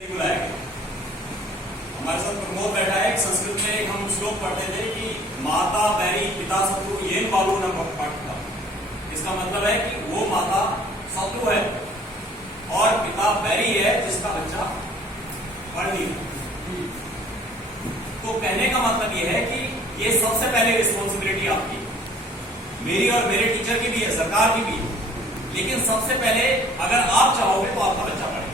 हमारे साथ प्रमोद बैठा है। संस्कृत में एक हम श्लोक पढ़ते थे कि माता बैरी पिता शत्रु येन बालू न पठता। इसका मतलब है कि वो माता शत्रु है और पिता बैरी है जिसका बच्चा पढ़ नहीं रहा। तो कहने का मतलब ये है कि ये सबसे पहले रिस्पॉन्सिबिलिटी आपकी, मेरी और मेरे टीचर की भी है, सरकार की भी है। लेकिन सबसे पहले अगर आप चाहोगे तो आपका बच्चा पढ़ेगा,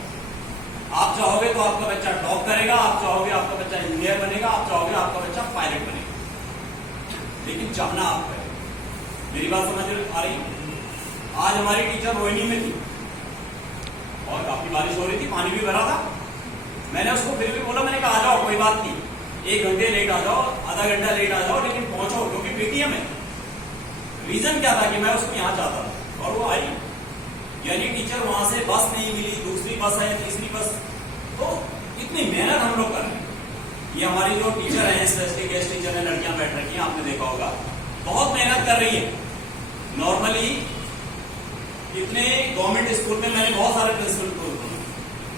आप चाहोगे तो आपका बच्चा टॉप करेगा, आप चाहोगे आपका बच्चा इंजीनियर बनेगा, आप चाहोगे आपका बच्चा पायलट बनेगा, लेकिन चाहना आपका है। मेरी बात समझ आ रही है? आज हमारी टीचर रोहिणी में थी और काफी बारिश हो रही थी, पानी भी भरा था। मैंने उसको फिर भी बोला, मैंने कहा आ जाओ कोई बात नहीं, 1 घंटे लेट आ जाओ, आधा घंटा लेट आ जाओ, लेकिन पहुंचो, क्योंकि पेटीएम है। रीजन क्या था कि मैं उसको यहां चाहता था और वो आई। यानी टीचर वहां से बस नहीं मिली, दूसरी बस है, तीसरी बस। तो इतनी मेहनत हम लोग कर रहे हैं। ये हमारी जो टीचर है, स्पेशली गेस्ट टीचर है, लड़कियां बैठ रखी हैं, आपने देखा होगा, बहुत मेहनत कर रही है। नॉर्मली इतने गवर्नमेंट स्कूल में मैंने बहुत सारे प्रिंसिपल को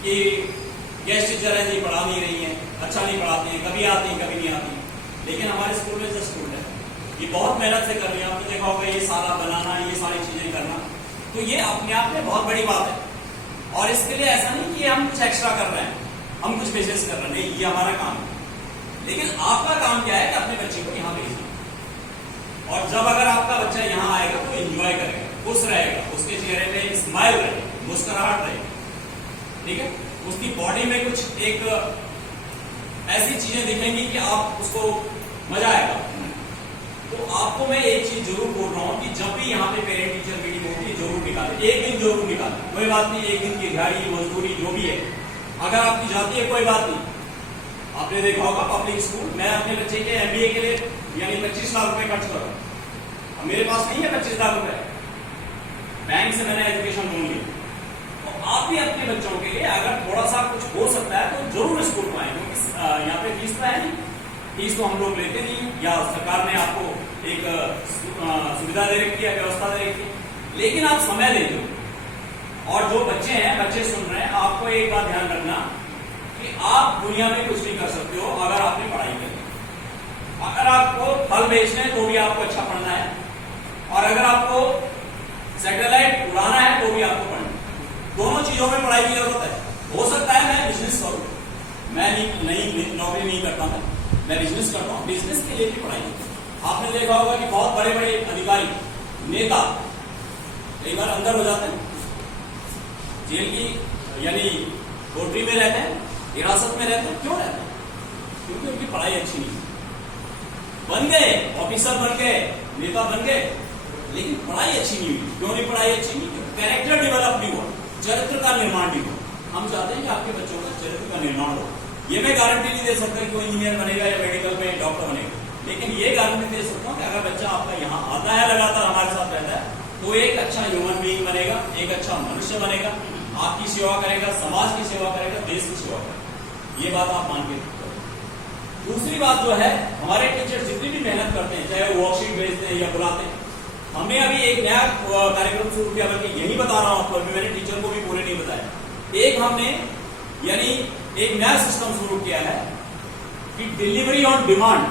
कि गेस्ट टीचर है जी, पढ़ा नहीं रही है, अच्छा नहीं पढ़ाती है, कभी आती है कभी नहीं आती। लेकिन हमारे स्कूल में जो स्कूल है ये बहुत मेहनत से कर रही है। आपने देखा होगा ये सारा बनाना, ये सारी चीजें करना, तो ये अपने आप में बहुत बड़ी बात है। और इसके लिए ऐसा नहीं कि हम कुछ एक्स्ट्रा कर रहे हैं, हम कुछ बिजनेस कर रहे हैं, नहीं, ये हमारा काम है। लेकिन आपका काम क्या है कि अपने बच्चे को यहाँ भेजना। और जब अगर आपका बच्चा यहाँ आएगा तो एंजॉय करेगा, खुश रहेगा, उसके चेहरे पे एक स्माइल रहेगी, मुस्कुराहट रहेगी, ठीक है। उसकी बॉडी में कुछ एक ऐसी चीजें दिखेंगी कि आप उसको मजा आएगा। तो आपको मैं एक चीज जरूर बोल रहा हूं कि जब भी यहाँ पे पेरेंट टीचर मीटिंग होती है, जरूर निकाले, एक दिन जरूर निकाले। कोई बात नहीं, एक दिन की दिहाड़ी, मजदूरी जो भी है अगर आपकी जाती है, कोई बात नहीं। आपने देखा होगा पब्लिक स्कूल, मैं अपने बच्चे के MBA के लिए यानी 25 लाख रुपए खर्च कर रहा हूं। मेरे पास नहीं है 25 लाख रुपए, बैंक से मैंने एजुकेशन लोन लिया। तो आप भी अपने बच्चों के लिए अगर थोड़ा सा कुछ हो सकता है तो जरूर स्कूल में आए, क्योंकि यहाँ पे फीस तो है नहीं, फीस तो हम लोग लेते नहीं, या सरकार ने आपको एक सुविधा दे रखी है, व्यवस्था दे रखी है, लेकिन आप समय दे दो। और जो बच्चे हैं, बच्चे सुन रहे हैं, आपको एक बात ध्यान रखना कि आप दुनिया में कुछ नहीं कर सकते हो अगर आपने पढ़ाई करी। अगर आपको फल बेचने हैं तो भी आपको अच्छा पढ़ना है, और अगर आपको सैटेलाइट उड़ाना है तो भी आपको पढ़ना है। दोनों चीजों में पढ़ाई की जरूरत है। हो सकता है मैं बिजनेस करूं, मैं नहीं नौकरी नहीं करता हूं, मैं बिजनेस करता हूं, बिजनेस के लिए भी पढ़ाई। आपने देखा होगा कि बहुत बड़े बड़े अधिकारी, नेता कई बार अंदर हो जाते हैं, जेल की यानी कोठरी में रहते हैं, हिरासत में रहते हैं। क्यों रहते हैं? क्योंकि उनकी पढ़ाई अच्छी नहीं। बन गए ऑफिसर, बन गए नेता, बन गए, लेकिन पढ़ाई अच्छी नहीं हुई। क्यों नहीं पढ़ाई अच्छी नहीं? कैरेक्टर डेवलप नहीं हुआ, चरित्र का निर्माण नहीं हुआ। हम चाहते हैं कि आपके बच्चों का चरित्र का निर्माण हो। ये मैं गारंटी नहीं दे सकता कि वो इंजीनियर बनेगा या मेडिकल में डॉक्टर बनेगा, लेकिन ये गारंटी दे सकता हूँ कि अगर बच्चा आपका यहाँ आता है, लगातार हमारे साथ रहता है, तो एक अच्छा ह्यूमन बीइंग बनेगा, एक अच्छा मनुष्य बनेगा, आपकी सेवा करेगा, समाज की सेवा करेगा, देश की सेवा करेगा। ये बात आप मान के। दूसरी बात जो है, हमारे टीचर जितनी भी मेहनत करते हैं, चाहे वो वर्कशीट भेजते हैं या बुलाते हैं, हमने अभी एक नया कार्यक्रम शुरू किया, बल्कि यही बता रहा हूं आपको, अभी मैंने टीचर को भी पूरे नहीं बताया। एक हमने यानी एक नया सिस्टम शुरू किया है कि delivery on demand.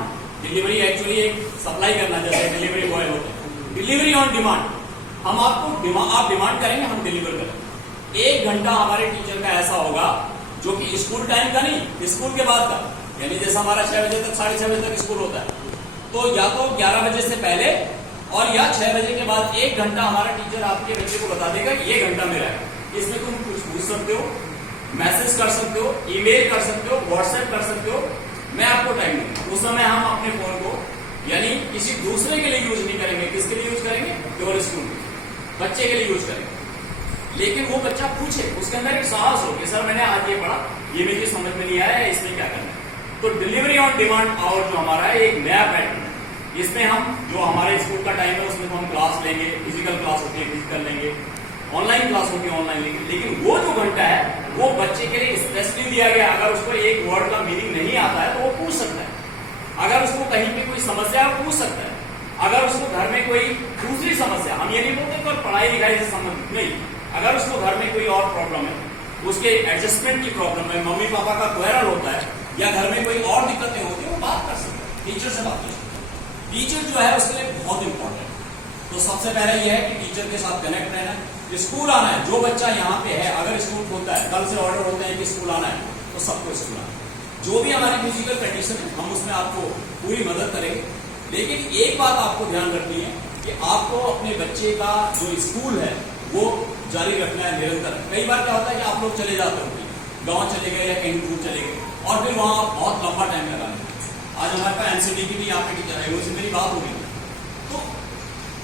Delivery actually एक सप्लाई करना, जैसे डिलीवरी बॉय होते हैं, डिलीवरी ऑन डिमांड। हम आपको आप डिमांड करेंगे, हम डिलीवर करेंगे। 1 घंटा हमारे टीचर का ऐसा होगा जो कि स्कूल टाइम का नहीं, स्कूल के बाद का, यानी जैसा हमारा 6 बजे तक 6:30 बजे तक स्कूल होता है, तो या तो 11 बजे से पहले और या 6 बजे के बाद 1 घंटा हमारा टीचर आपके बच्चे को बता देगा कि ये घंटा मेरा है। इसमें तुम कुछ पूछ सकते हो, मैसेज कर सकते हो, ईमेल कर सकते हो, व्हाट्सएप कर सकते हो, मैं आपको टाइम दूंगा। उस समय हम अपने फोन को यानी किसी दूसरे के लिए यूज नहीं करेंगे। किसके लिए यूज करेंगे? केवल स्कूल बच्चे के लिए यूज करेंगे। लेकिन वो बच्चा पूछे, उसके अंदर एक साहस हो कि सर मैंने आज ये पढ़ा, ये मुझे समझ में नहीं आया, इसमें क्या करना है। तो डिलीवरी ऑन डिमांड आवर जो हमारा है, एक नया पैटर्न है। इसमें हम जो हमारे स्कूल का टाइम है उसमें तो हम क्लास लेंगे, फिजिकल क्लास होती है फिजिकल लेंगे, ऑनलाइन क्लास होती है ऑनलाइन लेंगे, लेकिन वो जो घंटा है वो बच्चे के लिए स्पेशली दिया गया। अगर उसको एक वर्ड का मीनिंग नहीं आता है तो वो पूछ सकता है, अगर उसको कहीं पे कोई समस्या है पूछ सकता है, अगर उसको घर में कोई दूसरी समस्या, हम ये नहीं बोलते पढ़ाई लिखाई से संबंधित नहीं, अगर उसको घर में कोई और प्रॉब्लम है उसके एडजस्टमेंट की प्रॉब्लम है, मम्मी पापा का क्वेरल होता है, या घर में कोई और दिक्कतें होती है, वो बात कर सकते हैं, टीचर से बात कर सकते हैं। टीचर जो है उसके लिए बहुत इंपॉर्टेंट है। तो सबसे पहले यह है कि टीचर के साथ कनेक्ट रहना, स्कूल आना है। जो बच्चा यहाँ पे है, अगर स्कूल खोलता है, कल से ऑर्डर होते हैं कि स्कूल आना है, तो सबको स्कूल आना है। जो भी हमारी फिजिकल कंडीशन है, हम उसमें आपको पूरी मदद करेंगे। लेकिन एक बात आपको ध्यान रखनी है कि आपको अपने बच्चे का जो स्कूल है वो जारी रखना है निरंतर। कई बार क्या होता है कि आप लोग चले जाते हो, गांव चले गए या कहीं दूर चले गए, और फिर वहां बहुत लंबा टाइम लगा। आज हमारे पास एनसीडी की भी यहाँ पे टीचर है, उससे मेरी बात हो गई। तो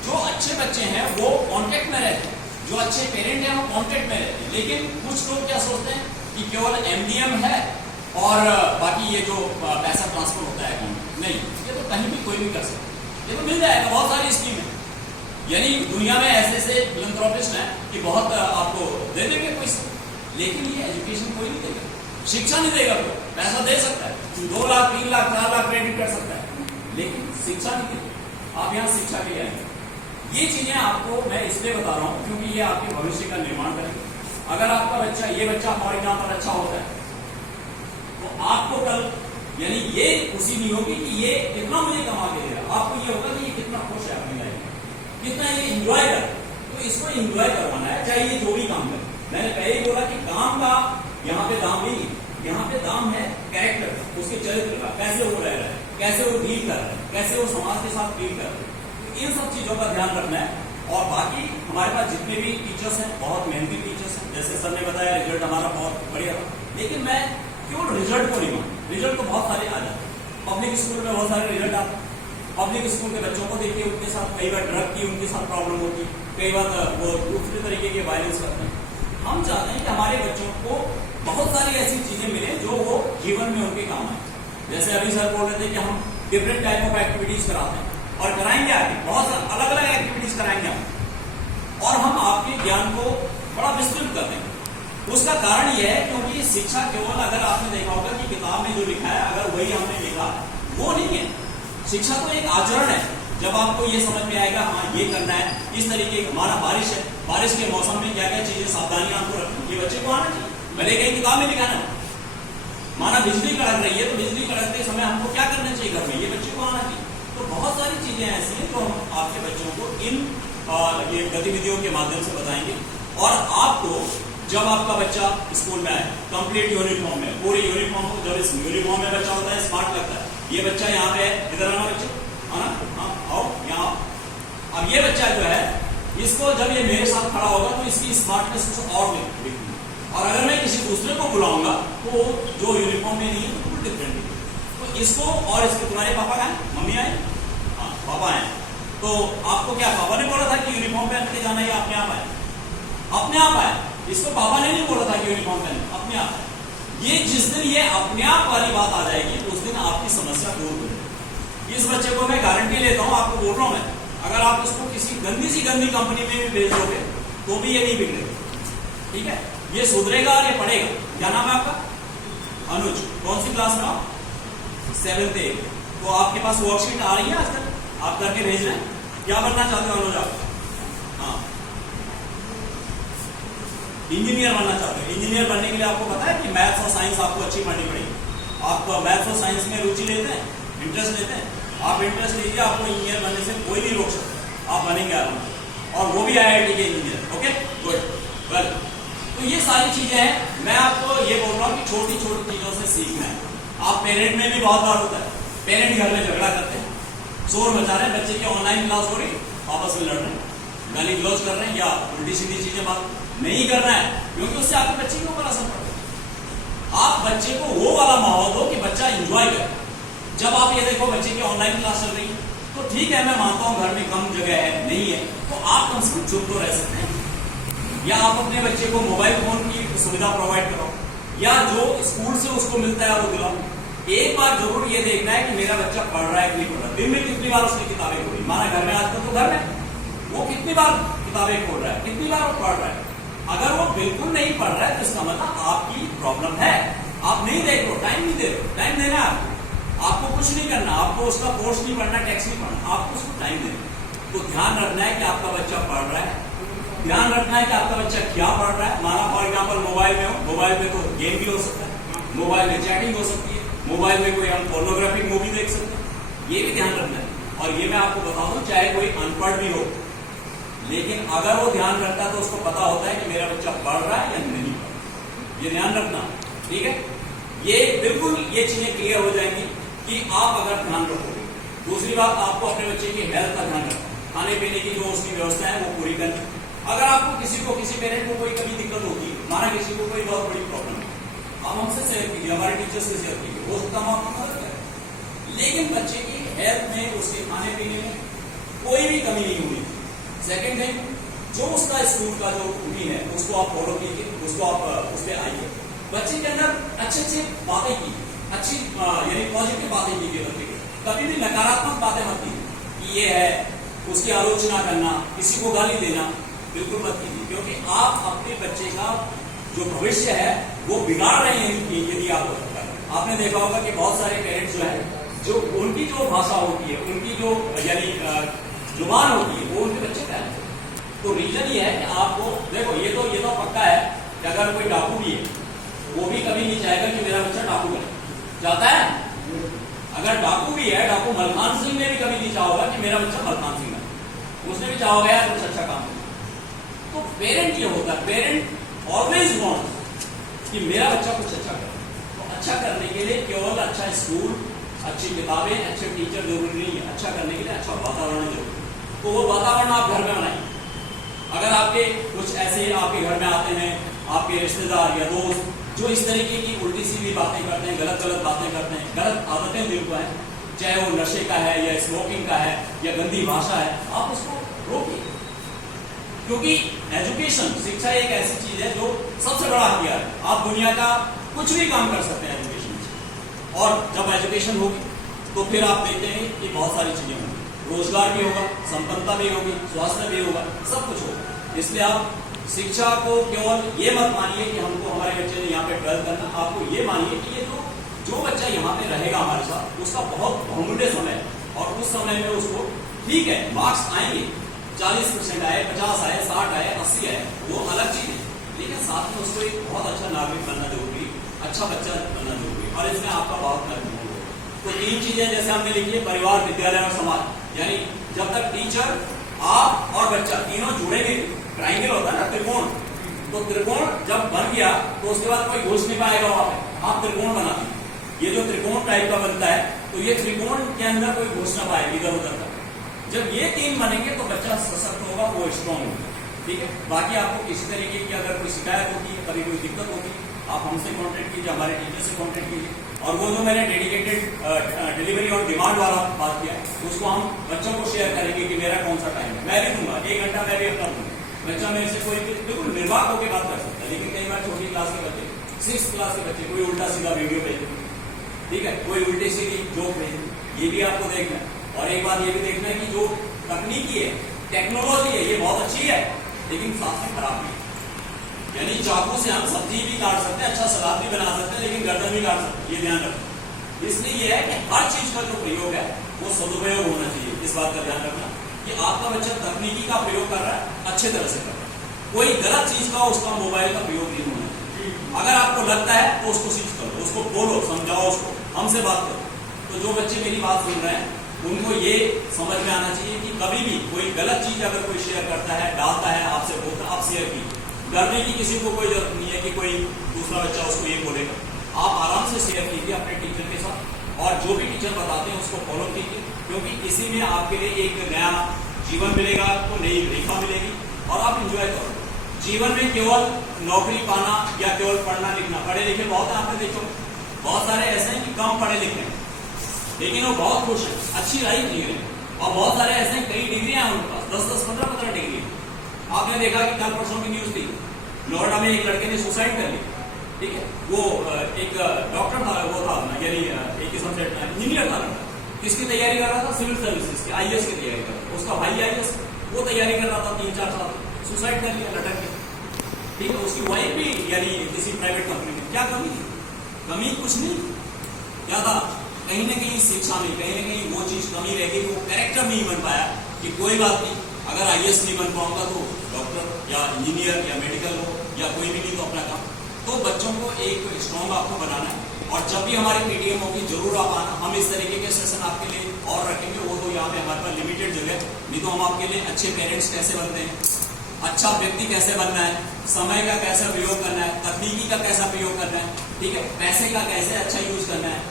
जो अच्छे बच्चे हैं वो कॉन्टेक्ट में रहते हैं, जो अच्छे पेरेंट हैं वो कॉन्टेक्ट में रहते हैं। लेकिन कुछ लोग क्या सोचते हैं कि केवल एमडीएम है और बाकी ये जो पैसा ट्रांसफर होता है अकाउंट में, नहीं, ये तो कहीं भी कोई भी कर सकता है, ये तो मिल जाएगा, बहुत सारी स्कीम है। यानी दुनिया में ऐसे ऐसे फिलैंथ्रोपिस्ट हैं कि बहुत आपको दे देंगे पैसा, लेकिन ये एजुकेशन कोई नहीं देगा, शिक्षा नहीं देगा। कोई पैसा दे सकता है, 2 लाख 3 लाख 4 लाख क्रेडिट कर सकता है, लेकिन शिक्षा नहीं देगा। आप यहाँ शिक्षा के लिए आएंगे। ये चीजें आपको मैं इसलिए बता रहा हूँ क्योंकि ये आपके भविष्य का निर्माण करेंगे। अगर आपका बच्चा, ये बच्चा फॉर एग्जाम्पल अच्छा होता है, तो आपको कल यानी ये खुशी नहीं होगी कि ये कितना मुझे कमा के दे रहा, आपको ये होगा कि ये कितना खुश है अपनी लाइफ में, कितना ये इंजॉय कर। तो इसको इंजॉय करवाना है, चाहे ये जो भी काम करे। मैंने पहले ही बोला कि काम का यहाँ पे दाम नहीं, यहाँ पे दाम है कैरेक्टर, उसके चरित्र का, कैसे वो रह रहा है, कैसे वो डील कर रहा है, कैसे वो समाज के साथ डील कर रहा है। तो इन सब चीजों का ध्यान रखना है। और बाकी हमारे पास जितने भी टीचर्स हैं, बहुत मेहनती टीचर्स हैं। जैसे सर ने बताया रिजल्ट हमारा बहुत बढ़िया था, लेकिन मैं केवल रिजल्ट को नहीं मानता। रिजल्ट तो बहुत सारे आ जाते हैं, पब्लिक स्कूल में बहुत सारे रिजल्ट आते हैं। पब्लिक स्कूल के बच्चों को देखिए, उनके साथ कई बार ड्रग की उनके साथ प्रॉब्लम होती है, कई बार वो दूसरे तरीके के वायलेंस करते हैं। हम चाहते हैं कि हमारे बच्चों को बहुत सारी ऐसी चीजें मिले जो वो जीवन में उनके काम आए। जैसे अभी सर बोल रहे थे कि हम डिफरेंट टाइप ऑफ एक्टिविटीज कराते हैं और कराएंगे आगे, बहुत अलग अलग एक्टिविटीज कराएंगे हम, और हम आपके ज्ञान को बड़ा विस्तृत कर देंगे। उसका कारण यह है क्योंकि शिक्षा केवल, अगर आपने देखा होगा कि किताब में जो लिखा है अगर वही हमने लिखा, वो नहीं है। शिक्षा तो एक आचरण है। जब आपको ये समझ में आएगा हाँ ये करना है, इस तरीके का, माना बारिश है, बारिश के मौसम में क्या क्या चीजें सावधानियां आपको रखनी, ये बच्चे को आना चाहिए, भले कहीं किताब में लिखा है। माना बिजली कड़क रही है, तो बिजली कड़कते समय हमको क्या करना चाहिए घर में, ये बच्चे को आना चाहिए। तो बहुत सारी चीजें ऐसी हैं जो हम आपके बच्चों को इन ये गतिविधियों के माध्यम से बताएंगे। और आपको जब आपका बच्चा स्कूल में आए कंप्लीट यूनिफॉर्म में, पूरी यूनिफॉर्म, जब इस यूनिफॉर्म में बच्चा होता है स्मार्ट लगता है। ये बच्चा यहाँ पे है, इधर आना बच्चे, आना, हाँ आओ यहाँ। अब ये बच्चा जो है, इसको जब ये मेरे साथ खड़ा होगा तो इसकी स्मार्टनेस कुछ और दिखेगी, और अगर मैं किसी दूसरे को बुलाऊंगा तो जो यूनिफॉर्म में नहीं है तो बिल्कुल डिफरेंट है। तो इसको, और इसके तुम्हारे पापा का है, मम्मी आए, हाँ पापा है, तो आपको क्या पापा ने बोला था कि यूनिफॉर्म पहन के जाना, या अपने आप आए? अपने आप आए। इसको पापा ने नहीं बोला था कि यूनिफॉर्म पहन, अपने आप आए। ये जिस दिन ये अपने आप वाली बात आ जाएगी उस दिन आपकी समस्या दूर हो जाएगी। इस बच्चे को मैं गारंटी लेता हूं, आपको बोल रहा हूं मैं, अगर आप उसको किसी गंदी सी गंदी कंपनी में भी भेज दोगे तो भी ये नहीं बिगड़ेगा, ठीक है? ये सुधरेगा और ये पढ़ेगा। क्या नाम है आपका? अनुज। कौन सी क्लास में आप? 7th A। तो आपके पास वर्कशीट आ रही है आजकल, आप करके भेज रहे हैं। क्या बनना चाहते हो अनुज आप? हाँ, इंजीनियर बनना चाहते हो। इंजीनियर बनने के लिए आपको पता है कि मैथ्स और साइंस आपको अच्छी पढ़नी पड़ेगी। आप मैथ्स और साइंस में रुचि लेते हैं, इंटरेस्ट लेते हैं, आप इंटरेस्ट लीजिए, आपको इंजीनियर बनने से कोई नहीं रोक सकता, आप बनेंगे आराम से, और वो भी IIT के इंजीनियर। Okay, good, well. तो ये सारी चीजें हैं। मैं आपको ये बोल रहा हूँ कि छोटी छोटी चीजों से सीखना है। आप पेरेंट में भी बहुत बार होता है, पेरेंट घर में झगड़ा करते हैं, शोर मचा रहे हैं, बच्चे की ऑनलाइन क्लास हो रही, आपस में लड़ रहे हैं, गाली गलौज कर रहे हैं, या उल्टी सीधी चीजें बात नहीं करना है, क्योंकि उससे आपके बच्चे के ऊपर असर पड़ता है। आप बच्चे को वो वाला माहौल दो कि बच्चा इंजॉय करे। जब आप ये देखो बच्चे की ऑनलाइन क्लास चल रही है, तो ठीक है, मैं मानता हूं घर में कम जगह है, नहीं है, तो आप कम से कम चुप तो रह सकते हैं, या आप अपने बच्चे को मोबाइल फोन की सुविधा प्रोवाइड करो, या जो स्कूल से उसको मिलता है वो दिलाओ। एक बार जरूर ये देखना है कि मेरा बच्चा पढ़ रहा है कि नहीं पढ़ रहा, दिन में कितनी बार उसने किताबें खोली। माना घर में, आजकल तो घर में वो कितनी बार किताबें खोल रहा है, कितनी बार वो पढ़ रहा है। अगर वो बिल्कुल नहीं पढ़ रहा है तो इसका मतलब आपकी प्रॉब्लम है, आप नहीं देख रहे हो, टाइम नहीं दे रहे हो। टाइम देना है आपको कुछ नहीं करना, आपको उसका कोर्स नहीं पढ़ना, टैक्स नहीं पढ़ना, आपको उसको टाइम देना। तो ध्यान रखना है कि आपका बच्चा पढ़ रहा है ध्यान रखना है कि आपका बच्चा क्या पढ़ रहा है। माना फॉर एग्जाम्पल मोबाइल में हो, मोबाइल में तो गेम भी हो सकता है, मोबाइल में चैटिंग हो सकती है, मोबाइल में कोई हम पोर्नोग्राफिक मूवी देख सकते हैं, ये भी ध्यान रखना है। और ये मैं आपको बता दूं, चाहे कोई अनपढ़ भी हो, लेकिन अगर वो ध्यान रखता है तो उसको पता होता है कि मेरा बच्चा पढ़ रहा है या नहीं पढ़ रहा। ये ध्यान रखना, ठीक है। ये बिल्कुल ये चीजें क्लियर हो जाएंगी कि आप अगर ध्यान रखोगे। दूसरी बात, आपको अपने बच्चे की हेल्थ का ध्यान रखना, खाने पीने की जो उसकी व्यवस्था है वो पूरी करनी। अगर आपको किसी पेरेंट को कोई कभी दिक्कत होती है, माना किसी को कोई बहुत बड़ी प्रॉब्लम है, आप हमसे शेयर कीजिए, हमारे टीचर से शेयर कीजिए, हो सकता है हम आपकी मदद करें। लेकिन बच्चे की हेल्थ में, उसके खाने पीने में कोई भी कमी नहीं हुई। सेकेंड थिंग, जो उसका स्कूल का जो रूटीन है उसको आप फॉलो कीजिए, उसको आप उस पर आइए। बच्चे के अंदर अच्छे बातें की, अच्छी यानी पॉजिटिव बातें कीजिए बच्चे के, कभी भी नकारात्मक बातें मत कीजिए कि ये है, उसकी आलोचना करना, किसी को गाली देना बिल्कुल मत कीजिए, क्योंकि आप अपने बच्चे का जो भविष्य है वो बिगाड़ रहे हैं यदि आप। आपने देखा होगा कि बहुत सारे पेरेंट्स जो है, जो उनकी जो भाषा होती है, उनकी जो यानी जुबान होती है, वो उनके बच्चे का है। तो रीजन ये है कि आपको देखो, ये तो पक्का है कि अगर कोई डाकू भी है, वो भी कभी नहीं चाहेगा कि मेरा बच्चा डाकू बने, चाहता है? अगर डाकू भी है, डाकू मलखान सिंह ने भी कभी नहीं चाहा होगा कि मेरा बच्चा मलखान सिंह है, उसने भी चाहा होगा यार कुछ अच्छा काम करे। तो पेरेंट ये होता है, पेरेंट ऑलवेज वांट कि मेरा बच्चा कुछ अच्छा करे। तो अच्छा करने के लिए केवल अच्छा स्कूल, अच्छी किताबें, अच्छे टीचर जरूरी नहीं है, अच्छा करने के लिए अच्छा वातावरण जरूरी है। तो वो वातावरण आप घर में बनाइए। अगर आपके कुछ ऐसे आपके घर में आते हैं, आपके रिश्तेदार या दोस्त जो इस तरीके की उल्टी सीधी बातें करते हैं, गलत बातें करते हैं, गलत आदतें जिनको हैं, चाहे वो नशे का है या स्मोकिंग का है या गंदी भाषा है, आप उसको रोकिए। क्योंकि एजुकेशन, शिक्षा एक ऐसी चीज है जो सबसे बड़ा हथियार है। आप दुनिया का कुछ भी काम कर सकते हैं एजुकेशन से, और जब एजुकेशन होगी तो फिर आप देखते हैं कि बहुत सारी चीजें होंगी, रोजगार भी होगा, संपन्नता भी होगी, स्वास्थ्य भी होगा, सब कुछ होगा। इसलिए आप शिक्षा को केवल ये मत मानिए कि हमको हमारे बच्चे ने यहाँ पे 12 करना, आपको ये मानिए कि ये जो बच्चा यहाँ पे रहेगा हमारे साथ, उसका बहुत बहुमूल्य समय है, और उस समय में उसको ठीक है मार्क्स आएंगे, 40% आए, 50 आए, 60 आए, 80 आए, वो अलग चीज है, लेकिन साथ में उसको एक बहुत अच्छा नागरिक बनना जरूरी, अच्छा बच्चा बनना जरूरी, और इसमें आपका बहुत महत्वपूर्ण होगा। तो 3 चीजें जैसे हमने लिखी है, परिवार, विद्यालय और समाज। यानी जब तक टीचर, आप और बच्चा तीनों जुड़ेंगे, ट्राइंगल होता है ना, त्रिकोण, तो त्रिकोण जब बन गया तो उसके बाद कोई घुस नहीं पाएगा वहां पे, आप त्रिकोण बना दीजिए। ये जो त्रिकोण टाइप का बनता है, तो ये त्रिकोण के अंदर कोई घुस ना पाए इधर उधर का। जब ये 3 बनेंगे तो बच्चा सशक्त होगा, वो स्ट्रॉन्ग होगा, ठीक है। बाकी आपको किसी तरीके की अगर कोई शिकायत होती है, कभी कोई दिक्कत होती है, आप हमसे कांटेक्ट कीजिए, हमारे टीचर से कांटेक्ट कीजिए। और वो जो मैंने डेडिकेटेड डिलीवरी और डिमांड वाला बात किया, उसको हम बच्चों को शेयर करेंगे कि मेरा कौन सा टाइम है, मैं भी दूंगा 1 घंटा, मैं भी अपना दूंगा। बच्चा मेरे से कोई बिल्कुल निर्वाह होकर बात कर सकता है, लेकिन कई बार छोटी क्लास के बच्चे, 6th क्लास के बच्चे कोई उल्टा सीधा वीडियो भेज, ठीक है, कोई उल्टी सीधी जोक भेज, ये भी आपको देखना है। और एक बात ये भी देखना है कि जो तकनीकी है, टेक्नोलॉजी है, ये बहुत अच्छी है, लेकिन साथ में खराब भी है। यानी चाकू से हम सब्जी भी काट सकते हैं, अच्छा सलाद भी बना सकते हैं, लेकिन गर्दन भी काट सकते हैं, ये ध्यान रखना। इसलिए ये है कि हर चीज का जो प्रयोग है वो सदुपयोग होना चाहिए, इस बात का ध्यान रखना कि आपका बच्चा तकनीकी का प्रयोग कर रहा है, अच्छे तरह से कर रहा है, कोई गलत चीज का उसका मोबाइल का प्रयोग नहीं होना चाहिए। अगर आपको लगता है तो उसको सीख करो, उसको बोलो, समझाओ, उसको हमसे बात करो। तो जो बच्चे मेरी बात सुन रहे हैं, उनको ये समझ में आना चाहिए कि कभी भी कोई गलत चीज अगर कोई शेयर करता है, डालता है, आपसे बोलता है, आप शेयर कीजिए। डरने की किसी को कोई जरूरत नहीं है कि कोई दूसरा बच्चा उसको ये बोलेगा। आप आराम से शेयर कीजिए अपने टीचर के साथ, और जो भी टीचर बताते हैं उसको फॉलो कीजिए, क्योंकि इसी में आपके लिए एक नया जीवन मिलेगा, आपको नई रेखा मिलेगी, और आप इंजॉय करोगे। जीवन में केवल नौकरी पाना या केवल पढ़ना लिखना, पढ़े लिखे बहुत है, आपने देखो बहुत सारे ऐसे हैं कि कम पढ़े लिखे हैं, लेकिन वो बहुत खुश है, अच्छी लाइफ जी रहे हैं। और बहुत सारे ऐसे हैं, कई डिग्रियां हैं उनके पास, 10-10, 15-15 डिग्री। आपने देखा कि कल परसों की न्यूज थी, नोएडा में एक लड़के ने सुसाइड कर लिया, ठीक है। वो एक डॉक्टर था, वो था यानी एक किस्म से इंजीनियर था लड़का, किसकी तैयारी कर रहा था, सिविल सर्विसेज की, IAS की तैयारी कर रहा था। उसका भाई IAS, वो तैयारी कर रहा था 3-4 साल, सुसाइड कर लिया लटक के, ठीक है। उसकी वाइफ भी यानी किसी प्राइवेट कंपनी में, क्या कमी थी? कमी कुछ नहीं, क्या था, कहीं ना कहीं शिक्षा में कहीं ना कहीं वो चीज कमी रह गई, वो कैरेक्टर नहीं बन पाया कि कोई बात नहीं, अगर IAS नहीं बन पाऊंगा तो डॉक्टर या इंजीनियर या मेडिकल हो या कोई भी नहीं तो अपना काम, तो बच्चों को एक स्ट्रॉन्ग आपको बनाना है। और जब भी हमारी पीटीएम होगी जरूर आप आना, हम इस तरीके के सेशन आपके लिए और रखेंगे। वो तो यहाँ पे हमारे पास लिमिटेड जगह, नहीं तो हम आपके लिए अच्छे पेरेंट्स कैसे बनते हैं, अच्छा व्यक्ति कैसे बनना है, समय का कैसा प्रयोग करना है, तकनीकी का कैसा प्रयोग करना है, ठीक है, पैसे का कैसे अच्छा यूज करना है,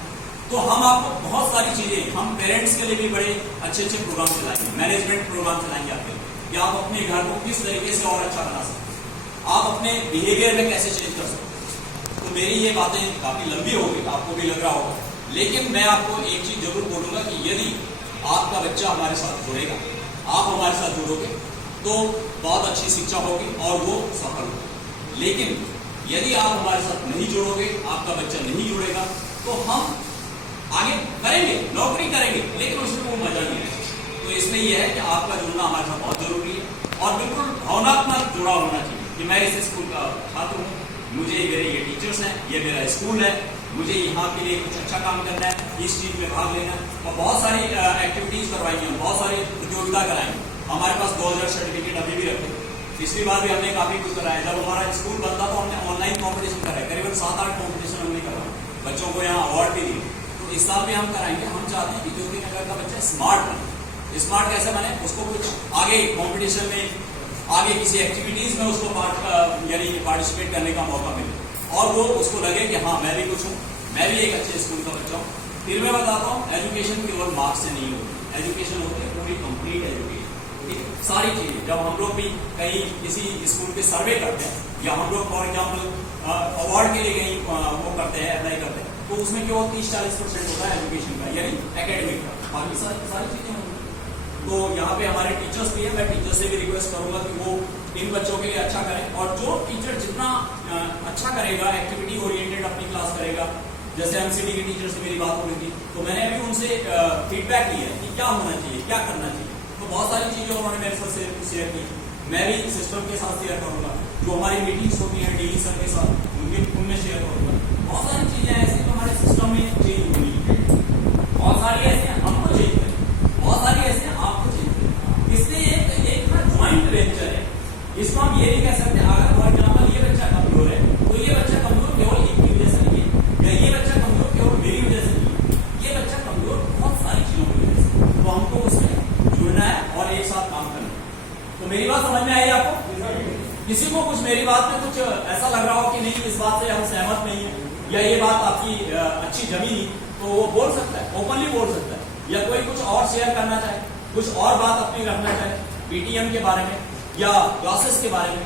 तो हम आपको बहुत सारी चीजें, हम पेरेंट्स के लिए भी बड़े अच्छे अच्छे प्रोग्राम चलाएंगे, मैनेजमेंट प्रोग्राम चलाएंगे आपके लिए कि आप अपने घर को किस तरीके से और अच्छा बना सकते हैं, आप अपने बिहेवियर में कैसे चेंज कर सकते हैं। तो मेरी ये बातें काफी लंबी होगी, आपको भी लग रहा होगा, लेकिन मैं आपको एक चीज जरूर बोलूंगा कि यदि आपका बच्चा हमारे साथ जुड़ेगा, आप हमारे साथ जुड़ोगे तो बहुत अच्छी शिक्षा होगी और वो सफल होगा। लेकिन यदि आप हमारे साथ नहीं जुड़ोगे, आपका बच्चा नहीं जुड़ेगा, तो हम आगे करेंगे, नौकरी करेंगे, लेकिन उसमें वो मजा नहीं आएगा। तो इसलिए यह है कि आपका जुड़ना हमारे साथ बहुत जरूरी है और बिल्कुल भावनात्मक जुड़ा होना चाहिए कि मैं इस स्कूल का छात्र हूँ, मुझे मेरे ये टीचर्स हैं, ये मेरा स्कूल है, मुझे यहाँ के लिए कुछ अच्छा काम करना है, इस चीज में भाग लेना है। और बहुत सारी एक्टिविटीज करवाएंगे, हम बहुत सारी प्रतियोगिता कराएंगे। हमारे पास 2000 सर्टिफिकेट अभी भी रखे, पिछली बार भी हमने काफी कुछ कराया। जब हमारा स्कूल बनता तो हमने ऑनलाइन कॉम्पिटिशन कराया, करीबन 7-8 कॉम्पिटिशन हमने करवाया, बच्चों को यहाँ अवार्ड भी दिए। तो इस साल भी हम कराएंगे। हम चाहते हैं कि ज्योतिनगर का बच्चा स्मार्ट बने। स्मार्ट कैसे बने, उसको कुछ आगे कॉम्पिटिशन में, आगे किसी एक्टिविटीज में उसको यानी पार्टिसिपेट करने का मौका मिले और वो उसको लगे कि हाँ मैं भी कुछ हूँ, मैं भी एक अच्छे स्कूल का बच्चा हूँ। फिर मैं बताता हूँ, एजुकेशन केवल मार्क्स से नहीं होती, एजुकेशन होती है पूरी कंप्लीट एजुकेशन, ठीक है, सारी चीजें। जब हम लोग भी कहीं किसी स्कूल पे सर्वे करते हैं या हम लोग फॉर एग्जाम्पल अवार्ड के लिए कहीं वो करते हैं, अप्लाई करते हैं, तो उसमें केवल 30-40% होता है एजुकेशन का, यानी एकेडमिक का, बाकी सारी चीजें होंगी। तो यहाँ पे हमारे टीचर्स भी है, मैं टीचर से भी रिक्वेस्ट करूंगा कि वो इन बच्चों के लिए अच्छा करें। और जो टीचर जितना अच्छा करेगा, एक्टिविटी ओरिएंटेड अपनी क्लास करेगा, जैसे एमसीडी के टीचर से मेरी बात हो रही थी, तो मैंने अभी उनसे फीडबैक लिया कि क्या होना चाहिए, क्या करना चाहिए। तो बहुत सारी चीजें उन्होंने मेरे साथ शेयर की, मैं भी सिस्टम के साथ शेयर करूंगा, जो हमारी मीटिंग्स होती है डीई सर के साथ उनमें शेयर करूंगा। बहुत सारी चीजें ऐसी जो हमारे सिस्टम में चेंज होनी है, बहुत सारी ऐसी हमको चेंज करें, बहुत सारी ऐसे आपको चेंज करें। इसलिए एक ज्वाइंट वेंचर है, इसको हम ये नहीं कह सकते अगर फॉर एग्जाम्पल ये बच्चा कमजोर है तो ये बच्चा कमजोर केवल एक की वजह से नहीं है, या ये बच्चा कमजोर केवल मेरी वजह से नहीं है, ये बच्चा कमजोर बहुत सारी चीजों की वजह से। तो हमको उसमें जुड़ना है और एक साथ काम करना है। तो मेरी बात समझ में आई आपको? किसी को कुछ मेरी बात में कुछ ऐसा लग रहा हो कि नहीं इस बात से हम सहमत नहीं है, या ये बात आपकी अच्छी जमी नहीं, तो वो बोल सकता है, ओपनली बोल सकता है, या कोई कुछ और शेयर करना चाहे, कुछ और बात अपनी रखना चाहे पीटीएम के बारे में या क्लासेस के बारे में।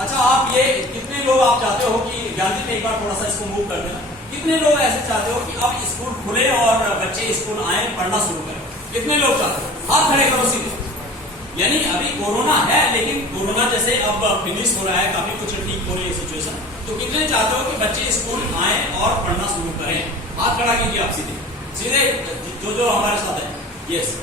अच्छा, आप ये कितने लोग आप चाहते हो कि ज्ञानदीप में एक बार थोड़ा सा इसको मूव कर देना, कितने लोग ऐसे चाहते हो कि अब स्कूल खुले और बच्चे स्कूल आए, पढ़ना शुरू करें? कितने लोग चाहते हो? हाथ खड़े करो सीधे। यानी अभी कोरोना है, लेकिन कोरोना जैसे अब फिनिश हो रहा है, काफी कुछ ठीक हो रही है सिचुएशन, तो कितने चाहते हो कि बच्चे स्कूल आए और पढ़ना शुरू करें? हाथ खड़ा कीजिए आप सीधे सीधे, जो हमारे साथ है। यस,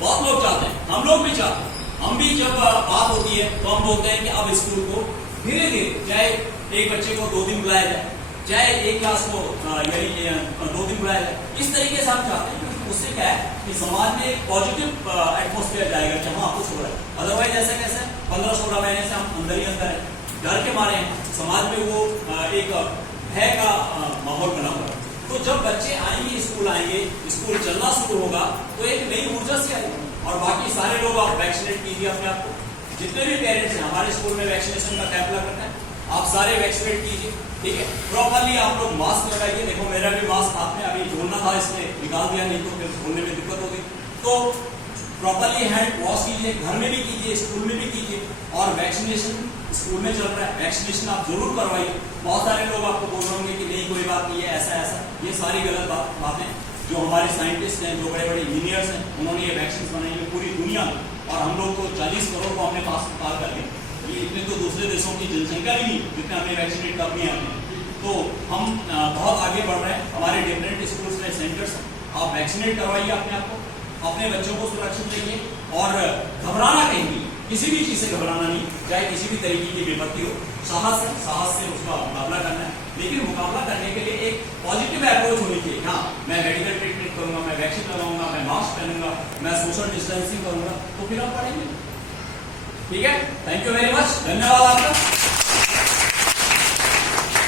बहुत लोग चाहते हैं, हम लोग भी चाहते हैं। हम भी जब बात होती है तो हम बोलते हैं कि अब स्कूल को धीरे धीरे, चाहे एक बच्चे को 2 दिन बुलाया जाए, चाहे एक क्लास को यानी 2 दिन बुलाया जाए, इस तरीके से हम चाहते हैं। उससे क्या है कि समाज में एक पॉजिटिव एटमोस्फेयर जाएगा कि हाँ कुछ हो रहा है। अदरवाइज ऐसे कैसे 15-16 महीने से हम अंदर ही अंदर है, डर के मारे हैं, समाज में वो एक भय का माहौल बना हुआ है। तो जब बच्चे आएंगे, स्कूल आएंगे, स्कूल चलना शुरू होगा, तो एक नई ऊर्जा से आएगी। और बाकी सारे लोग आप वैक्सीनेट कीजिए अपने आप को, जितने भी पेरेंट्स हैं, हमारे स्कूल में वैक्सीनेशन का कैंप लगता है, आप सारे वैक्सीनेट कीजिए, ठीक है। प्रॉपरली आप लोग मास्क लगाइए। देखो मेरा भी मास्क हाथ में अभी जोड़ना था, इसमें निकाल दिया, नहीं तो फिर खोलने में दिक्कत होगी। तो प्रॉपरली हैंड वॉश कीजिए, घर में भी कीजिए, स्कूल में भी कीजिए। और वैक्सीनेशन स्कूल में चल रहा है, वैक्सीनेशन आप जरूर करवाइए। बहुत सारे लोग आपको बोल रहे होंगे कि नहीं कोई बात नहीं है, ऐसा ऐसा, ये सारी गलत बातें। जो हमारे साइंटिस्ट हैं, जो बड़े बड़े इंजीनियर्स हैं, उन्होंने ये वैक्सीन बनाई है पूरी दुनिया में, और हम लोग तो 40 करोड़ को हमने पार कर लिया। ये इतने तो दूसरे देशों की जनसंख्या भी नहीं जितने हमने वैक्सीनेट कर दिए हमने। तो हम बहुत आगे बढ़ रहे हैं। हमारे डिफरेंट स्कूल्स में सेंटर्स, आप वैक्सीनेट करवाइए अपने आप को, अपने बच्चों को सुरक्षित रखिए। और घबराना कहीं नहीं, किसी भी चीज से घबराना नहीं, चाहे किसी भी तरीके की विपत्ति हो, साहस से उसका मुकाबला करना है। लेकिन मुकाबला करने के लिए एक पॉजिटिव अप्रोच होनी चाहिए। हाँ, मैं मेडिकल ट्रीटमेंट करूंगा, मैं वैक्सीन लगाऊंगा, मैं मास्क पहनूंगा, मैं सोशल डिस्टेंसिंग करूंगा, तो फिर आप पढ़ेंगे। ठीक है, थैंक यू वेरी मच, धन्यवाद आपका।